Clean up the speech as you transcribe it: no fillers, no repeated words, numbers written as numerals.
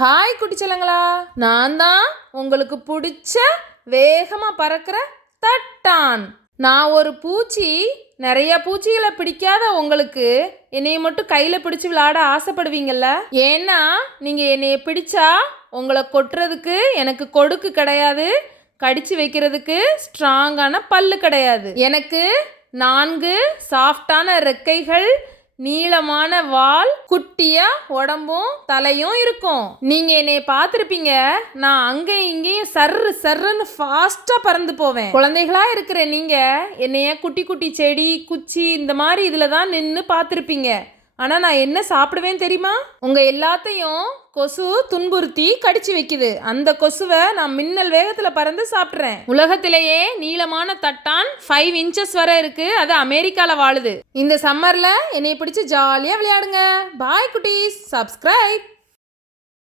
Hi குட்டிச்சலங்களா, நான் தான் உங்களுக்கு பிடிச்ச வேகமாக பறக்கிற தட்டான். நான் ஒரு பூச்சி. நிறைய பூச்சிகளை பிடிக்காத உங்களுக்கு என்னைய மட்டும் கையில் பிடிச்சி விளையாட ஆசைப்படுவீங்கல்ல? ஏன்னா நீங்கள் என்னைய பிடிச்சா உங்களை கொட்டுறதுக்கு எனக்கு கொடுக்கு கிடையாது, கடிச்சு வைக்கிறதுக்கு ஸ்ட்ராங்கான பல்லு கிடையாது. எனக்கு 4 சாஃப்டான ரெக்கைகள், நீளமான வால், குட்டியா உடம்பும் தலையும் இருக்கும். நீங்க என்னைய பார்த்துருப்பீங்க. நான் அங்கேயும் இங்கேயும் சர்ரு சர்ருன்னு ஃபாஸ்டா பறந்து போவேன். குழந்தைகளா இருக்கிற நீங்க என்னைய குட்டி குட்டி செடி, குச்சி இந்த மாதிரி இதுல தான் நின்று பார்த்துருப்பீங்க. ஆனால் நான் என்ன சாப்பிடுவேன் தெரியுமா? உங்கள் எல்லாத்தையும் கொசு துன்புறுத்தி கடிச்சு வைக்குது. அந்த கொசுவை நான் மின்னல் வேகத்தில் பறந்து சாப்பிட்றேன். உலகத்திலேயே நீளமான தட்டான் 5 inches வரை இருக்கு. அது அமெரிக்காவில் வாழுது. இந்த சம்மரில் என்னைய பிடிச்சி ஜாலியாக விளையாடுங்க. பாய் குட்டீஸ், சப்ஸ்கிரைப்.